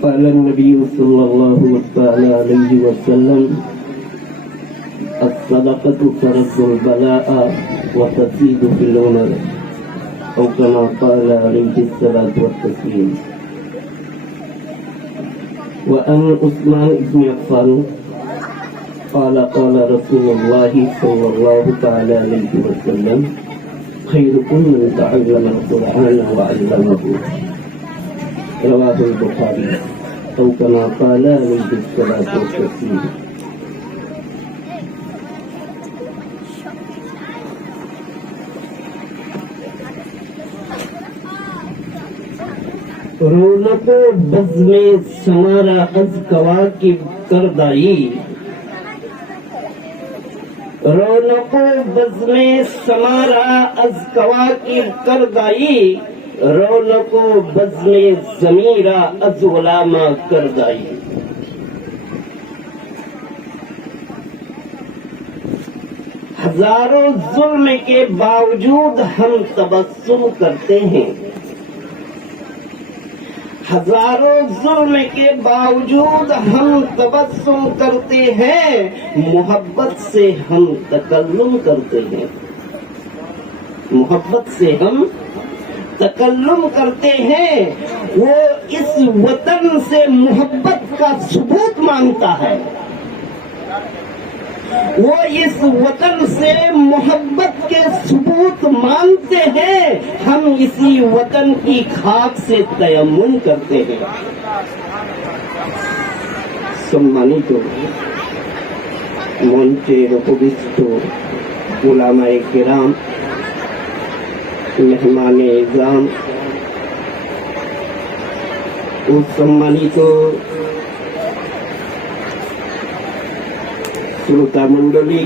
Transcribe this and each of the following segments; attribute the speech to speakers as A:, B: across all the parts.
A: وقال النبي صلى الله عليه وسلم الصدقة ترد البلاء وتزيد في العمر. أو كما قال عليه الصلاة والتسليم. وأن عثمان بن عفان قال قال رسول الله صلى الله تعالى عليه وسلم خيركم من تعلم القرآن وعلمه. رواه البخاري أو كما قال عليه الصلاة والتسليم رونق و بز سمارا از کواکب کردائی. رونق و بز سمارا از کواکب کردائی. رونق و بزم زمیرہ از غلامہ کردائی۔ ہزاروں ظلم کے باوجود ہم تبسم کرتے ہیں۔ ہزاروں ظلم کے باوجود ہم تبسم کرتے ہیں، محبت سے ہم تکلم کرتے ہیں۔ محبت سے ہم تکلم کرتے ہیں، وہ اس وطن سے محبت کا ثبوت مانگتا ہے۔ وہ اس وطن سے محبت کے ثبوت مانگتے ہیں، ہم اسی وطن کی خاک سے تیمن کرتے ہیں۔ سمانت منچ رکوبست علامہ کرام মেহমানে সম্মানিত শ্রোতা মন্ডলী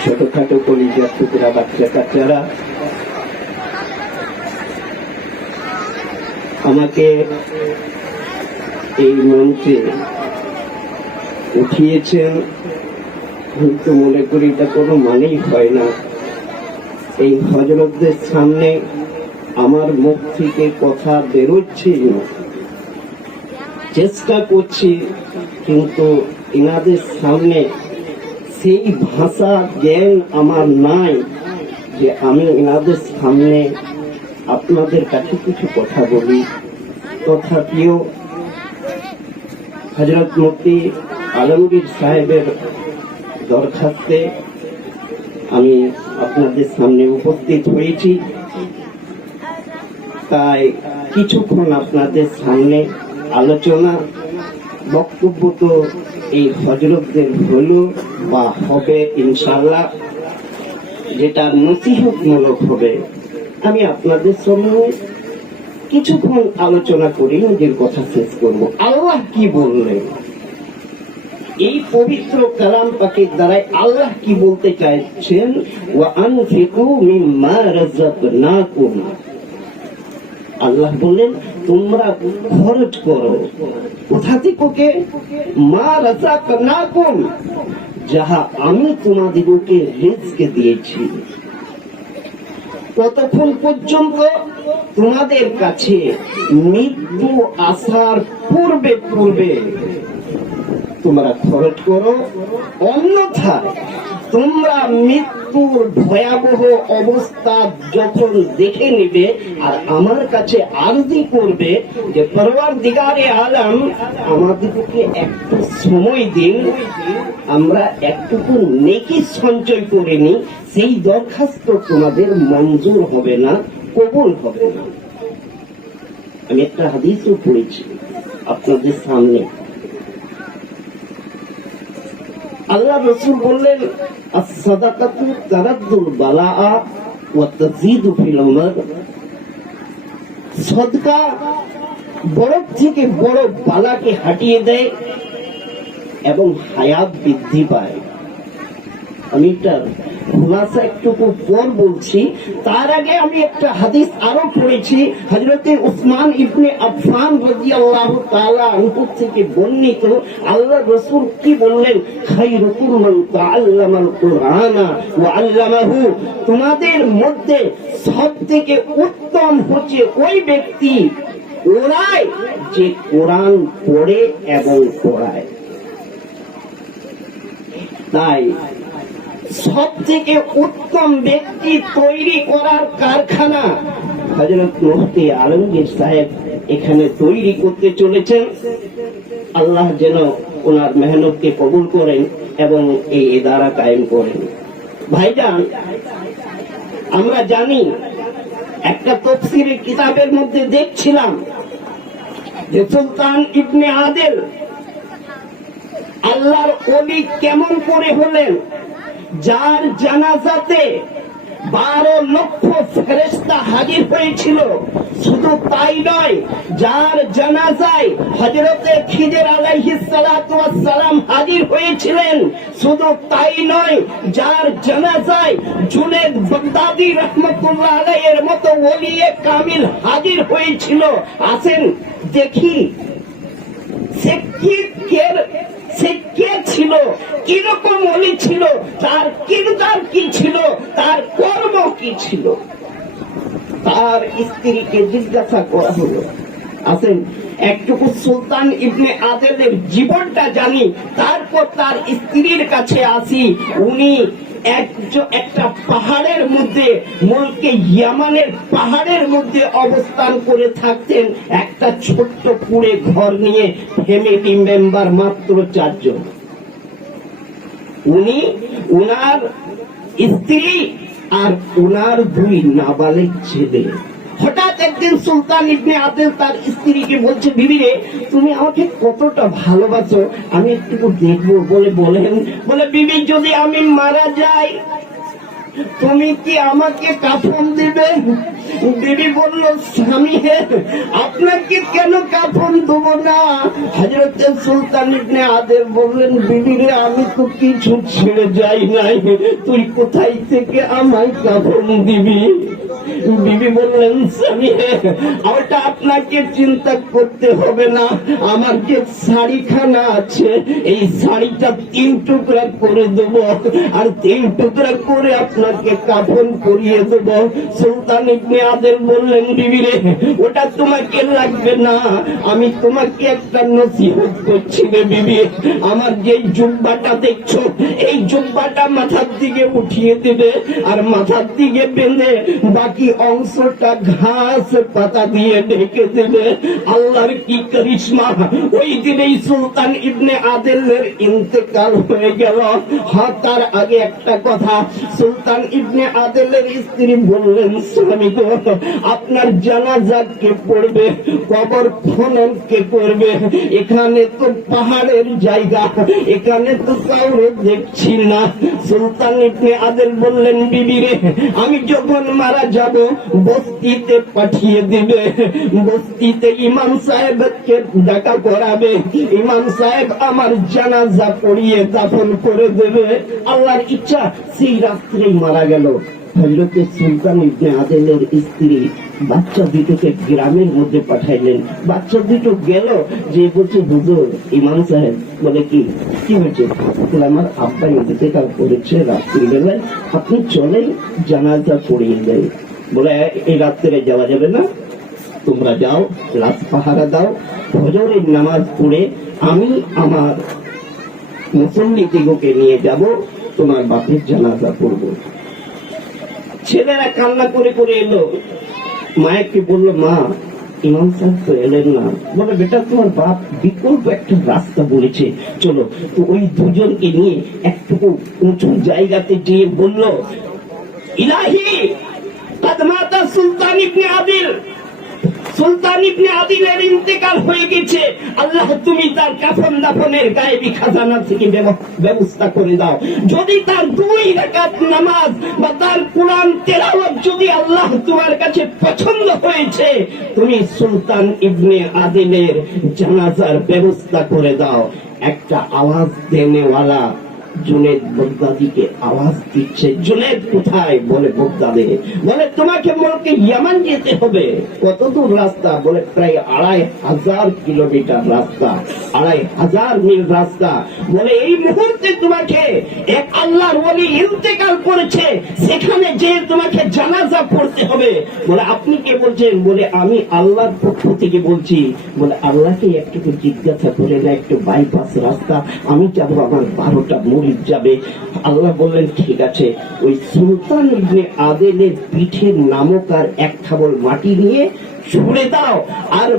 A: ছোটখাটো কলিজার টুকরা বাচ্চা কাচ্চারা, আমাকে এই মঞ্চে উঠিয়েছেন। কিন্তু মনে করি এটা কোনো মানেই হয় না। এই হজরতদের সামনে আমার মুখ থেকে কথা বেরোচ্ছেই না। চেষ্টা করছি, কিন্তু এনাদের সামনে সেই ভাষা জ্ঞান আমার নাই যে আমি এনাদের সামনে আপনাদের কাছে কিছু কথা বলি। তথাপিও হজরত মুফতি আলমগীর সাহেবের দরখাস্তে আমি আপনাদের সামনে উপস্থিত হয়েছি। তাই কিছুক্ষণ আপনাদের সামনে আলোচনা, বক্তব্য তো এই হজরতদের হলো বা হবে ইনশাল্লাহ যেটা নসিহতমূলক হবে। আমি আপনাদের সামনে কিছুক্ষণ আলোচনা করি নিজের কথা শেষ করব। আল্লাহ কি বললেন? এই পবিত্র কালাম পাকের দ্বারাই আল্লাহ কি বলতে চাইছেন? ও আনফিকু মিম্মা রাযাকনাকুম। আল্লাহ বললেন, তোমরা খরচ করো। কোথা থেকে মা রাযাকনাকুম, যাহা আমি তোমাদিগকে রিজকে দিয়েছি। ততক্ষণ পর্যন্ত তোমাদের কাছে মৃত্যু আসার পূর্বে পূর্বে তোমরা খরচ করো। অন্যথায় তোমরা মৃত্যুর ভয়াবহ অবস্থা যখন দেখে নিবে, আর আমার কাছে আরজি করবে যে পরবার দিগারে আলম আমাদেরকে একটু সময় দিন। আমরা একটুকু নেকি সঞ্চয় করে নি। সেই দরখাস্ত তোমাদের মঞ্জুর হবে না, কবুল হবে না। আমি একটা হাদিসও পড়েছি আপনাদের সামনে। আল্লাহ রসুল বললেন সাদাকাতু তারাদ্দুল বালা ওয়া তাজিদু ফিল সদকা বড় থেকে বড় বালাকে হাটিয়ে দেয় এবং হায়াত বৃদ্ধি পায়। আমি একটা খুলাসা একটু পর বলছি। তার আগে আমি একটা হাদিস আরও পড়েছি। হজরতে উসমান ইবনে আফফান রাদিয়াল্লাহু তাআলা আনহু থেকে বর্ণিত। আল্লাহ রাসূল কি বললেন? খায়রুকুম মান তাআল্লামাল কুরআনা ওয়া আল্লামাহু। তোমাদের মধ্যে সবথেকে উত্তম হচ্ছে ওই ব্যক্তি। ওরাই যে কোরআন পড়ে এবং পড়ায়। তাই সব থেকে উত্তম ব্যক্তি তৈরি করার কারখানা। হজরত মুফতি আলমগীর সাহেব এখানে তৈরি করতে চলেছেন। আল্লাহ যেন ওনার মেহনতকে কবুল করেন এবং এই এদারা কায়েম করেন। ভাইজান, আমরা জানি, একটা তফসিরের কিতাবের মধ্যে দেখছিলাম যে সুলতান ইবনে আদেল আল্লাহর অলি কেমন করে হলেন যার জানাজাতে বারো লক্ষ ফেরেস্তা হাজির হয়েছিল। শুধু তাই নয়, যার জানাজায় হজরতে খিজের আলাইহিস সালাম হাজির হয়েছিলেন, শুধু তাই নয়, যার জানাজায় জুনেদ বাগদাদি রহমতুল্লাহ আলাইয়ের মতো ওলিয়ে কামিল হাজির হয়েছিল। আসেন দেখি, সে কে- সে কে ছিল? কীরকম অলি ছিল? তার কিরদার কি ছিল? তার কর্ম কি ছিল? তার স্ত্রীকে জিজ্ঞাসা করা হলো। আসেন, একটুকু সুলতান ইবনে আদেলের জীবনটা জানি, তারপর তার স্ত্রীর কাছে আসি। উনি একটা পাহাড়ের মধ্যে, মুলকে ইয়ামানের পাহাড়ের মধ্যে অবস্থান করে থাকতেন একটা ছোট্ট কুড়ে ঘর নিয়ে ফ্যামিলি মেম্বার মাত্র চারজন। উনি উনার স্ত্রী আর উনার দুই নাবালিক ছেলে। হঠাৎ একদিন সুলতান ইবনে আদেল তার স্ত্রীকে বলছে, বিবি রে, তুমি আমাকে কতটা ভালোবাসো, আমি একটু দেখব। বলে বলেন, বলে, বিবি, যদি আমি মারা যাই, তুমি কি আমাকে কাফন দিবে? বিবি বলল, স্বামী হে, আপনাকে কেন কাফন দেব না? হজরত সুলতান ইবনে আদের বললেন, বিবি রে, আমি তো কিছু ছেড়ে যাই নাই, তুই কোথায় থেকে আমায় কাফন দিবি? বিবি বললেন ওটা আপনাকে চিন্তা করতে হবে না। আমার যে শাড়িখানা আছে, এই শাড়িটা তিন টুকরা করে দেব। আর তিন টুকরা করে আপনাকে কাফন করিয়ে দেব। সুলতান ইবনে আদের বললেন বিবি রে ওটা তোমাকে লাগবে না। আমি তোমাকে একটা নসিহত করছি রে বিবি। আমার যে জুব্বাটা দেখছ, এই জুব্বাটা মাথার দিকে উঠিয়ে দেবে। আর মাথার দিকে বেঁধে বাকি অংশটা ঘাস পাতা দিয়ে ঢেকে দেবে আল্লাহর কি করিশ্মা? ওই দিনেই সুলতান ইবনে আদেলের ইন্তেকাল হয়ে গেল। হ্যাঁ তার আগে একটা কথা। সুলতান ইবনে আদেলের স্ত্রী বললেন, স্বামী গো, আপনার জানাজা কে পড়বে? কবর খনন কে করবে? এখানে তো পাহাড়ের জায়গা, এখানে তো কাউরে দেখছি না। সুলতান ইবনে আদেল বললেন, বিবি রে, আমি যখন মারা যাব বস্তিতে পাঠিয়ে দিবে। বস্তিতে ইমাম সাহেবকে ডাকা করাবে। ইমাম সাহেব আমার জানাজা পড়িয়ে দাফন করে দেবে। আল্লাহর ইচ্ছা, সেই রাত্রেই মারা গেল। হজরতে সুলতান ইবনে আদেলের স্ত্রী বাচ্চা দুটোকে গ্রামের মধ্যে পাঠাইলেন। বাচ্চা দুটো গেল যে বলছে ইমাম সাহেব বলে কি? কি হয়েছে? আমার আব্বা করেছে রাত্রিবেলায়। আপনি চলেন, জানাজা পড়িয়ে দেয় বলে, এই রাত্রে যাওয়া যাবে না। তোমরা যাও, রাত পাহারা দাও। ভজরের নামাজ পড়ে আমি আমার মুসল্লি দিগকে নিয়ে যাব, তোমার বাপের জানাজা পড়ব। ছেলেরা কান্না করে করে এলো। মায়েরকে বলল, মা, ইমাম সাহেব তো এলেন না। বলে, বেটা, তোমার বাপ বিকল্প একটা রাস্তা বলেছে। চলো। তো ওই দুজনকে নিয়ে একটুকু উঁচু জায়গাতে গিয়ে বলল, ইলাহি সুলতান ইবনে আদিল। সুলতান ইবনে আদিলের ইন্তেকাল হয়ে গেছে। আল্লাহ, তুমি তার কাফন দাফনের গায়েবী খাজানা থেকে ব্যবস্থা করে দাও। যদি তার দুই রাকাত নামাজ বা তার কোরআন তেলাওয়াত যদি আল্লাহ তোমার কাছে পছন্দ হয়েছে, তুমি সুলতান ইবনে আদিলের জানাজার ব্যবস্থা করে দাও। একটা আওয়াজ দেনেওয়ালা জুনেদ বগদাদিকে আওয়াজ দিচ্ছে, জুনেদ কোথায়? বলে বগদাদে। বলে, তোমাকে বলকে ইয়ামান যেতে হবে। কত দূর রাস্তা? বলে, প্রায় আড়াই হাজার কিলোমিটার রাস্তা, আড়াই হাজার মিল রাস্তা। বলে, এই মুহূর্তে তোমাকে এক আল্লাহর ওলি ইন্তেকাল করেছে, সেখানে যে তোমাকে জানাজা পড়তে হবে। বলে, আপনি কে বলছেন? বলে, আমি আল্লাহর পক্ষ থেকে বলছি। বলে, আল্লাহকে একটু জিজ্ঞাসা করে না, একটু বাইপাস রাস্তা। আমি যাব আমার বারোটা মরিচ যাবে। আল্লাহ বললেন, ঠিক আছে। ওই সুলতান ইবনে আদেলের পিঠের নামক আর এক খাবল মাটি নিয়ে ছুড়ে দাও। আর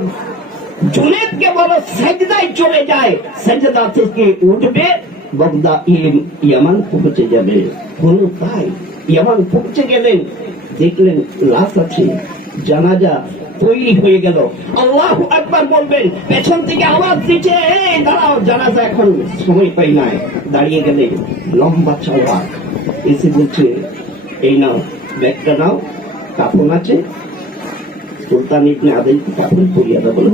A: জুনেদকে বলো, সেজদায় চলে যায়। সেজদা থেকে উঠবে, বগদা ইয়ামান পৌঁছে যাবে। ইয়ামান পৌঁছে গেলেন, দেখলেন লাশ আছে, জানাজা তৈরি হয়ে গেল। আল্লাহ একবার বলবেন, পেছন থেকে আওয়াজ দিচ্ছে দাঁড়াও, জানাজা এখন সময় পাই নাই। দাঁড়িয়ে গেলে লম্বা এসে বলছে, এই নাও, ব্যাগটা নাও আছে। সুলতান ইবনে আদেল কাপড় পরিয়ে দাও। বলে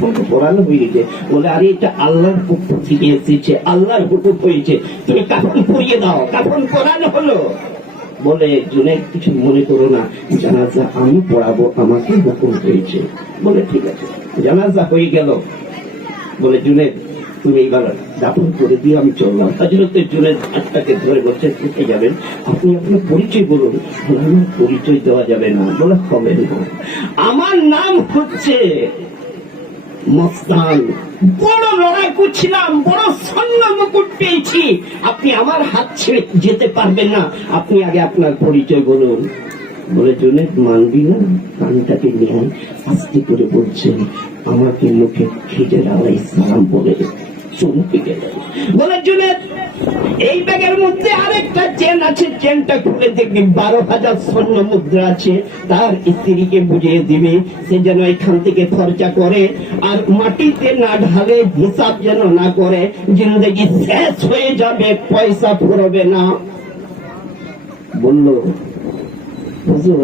A: তো পরানো হয়ে গেছে। বলে, আরে, এটা আল্লাহর পক্ষ থেকে এসেছে, আল্লাহর হুকুম হয়েছে। তুমি কাপড় পরিয়ে দাও কাপড় পরানো হলো। বলে জুনেদ কিছু মনে করো না। জানাজা আমি পড়াবো আমাকে হুকুম হয়েছে। বলে ঠিক আছে জানাজা হয়ে গেল। বলে জুনেদ তুমি এবার দাপন করে দিয়ে আমি চললাম হজরত জুনেদ হাতটাকে ধরে বলছে কোথায় যাবেন আপনি আপনার পরিচয় বলুন। বলে, আমার পরিচয় দেওয়া যাবে না। বলে হবে না। আমার নাম হচ্ছে মস্তান। বড় লড়াই করছিলাম বড় মুকুট পেয়েছি। আপনি আমার হাত ছেড়ে যেতে পারবেন না। আপনি আগে আপনার পরিচয় বলুন। বলে জনে মানবি না কানটাকে নিয়ে আস্তে করে বলছেন আমাকে মুখে খিজের আলাই সালাম বলে চমকে গেলেন। বলে জুনেদ এই ব্যাগের মধ্যে আরেকটা চেন আছে চেনটা খুলে দেখবি, বারো হাজার স্বর্ণ মুদ্রা আছে, তার স্ত্রীকে বুঝিয়ে দিবে, সে যেন এখান থেকে খরচা করে, আর মাটিতে না ঢালে হিসাব যেন না করে, জিন্দগি শেষ হয়ে যাবে, পয়সা ফুরবে না। বলল, হুজুর